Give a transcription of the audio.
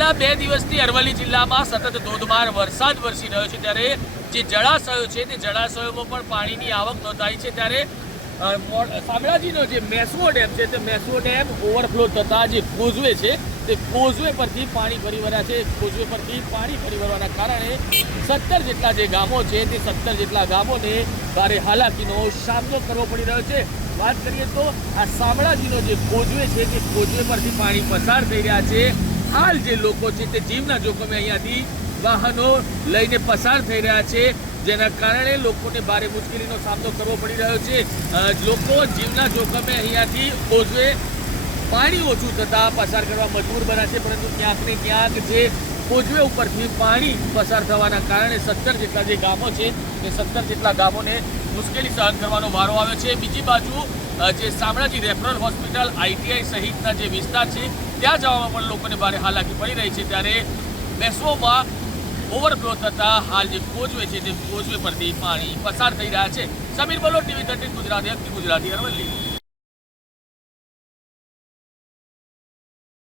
છેલ્લા 2 દિવસથી અરવલ્લી જિલ્લામાં સતત ધોધમાર વરસાદ વરસી રહ્યો છે ત્યારે જે જળાશયો છે તે જળાશયોમાં પણ પાણીની આવક નોંધાઈ છે ત્યારે શામળાજીનો જે મેસવો ડેમ છે તે મેસવો ડેમ ઓવરફ્લો થતાં જે કોઝવે છે તે કોઝવે પરથી પાણી ફરી વળ્યા છે। કોઝવે પરથી પાણી ફરી વળવાના કારણે 17 જેટલા જે ગામો છે તે 17 જેટલા ગામોને ભારે હાલાકીનો સામનો કરવો પડી રહ્યો છે। વાત કરીએ તો આ શામળાજીનો જે કોઝવે છે તે કોઝવે પરથી પાણી પસાર થઈ રહ્યા છે। हाल जे लोको छे ते जीवना जोखमे अहींयाथी वाहनो लईने पसार थई रह्या छे जेना कारणे लोकोने भारे मुश्केलीनो सामनो करवो पड़ी रह्यो छे। लोको जीवना जोखमे अहींयाथी कोઝવે पाणी ओछुं थता पसार करवा मजबूर बन्या छे परंतु क्यांक ने क्यांक जे कोઝવે उपरथी पाणी पसार थवाना कारणे 17 जेटला जे गामो छे ते 17 जेटला गामोने मुश्केली सहन करवानो वारो आव्यो छे। बीजी बाजु जे शामळाजी रेफरल होस्पिटल आईटीआई सहितना जे विस्तार छे ત્યાં જવામાં પણ લોકોને ભારે હાલાકી પડી રહી છે ત્યારે મેસવોમાં ઓવરફ્લો થતાં હાલ જે કોઝવે છે તે કોઝવે પરથી પાણી પસાર થઈ રહ્યા છે। સમીર બલોટ, TV 13 ગુજરાતી, અખિલ ગુજરાતી, અરવલ્લી।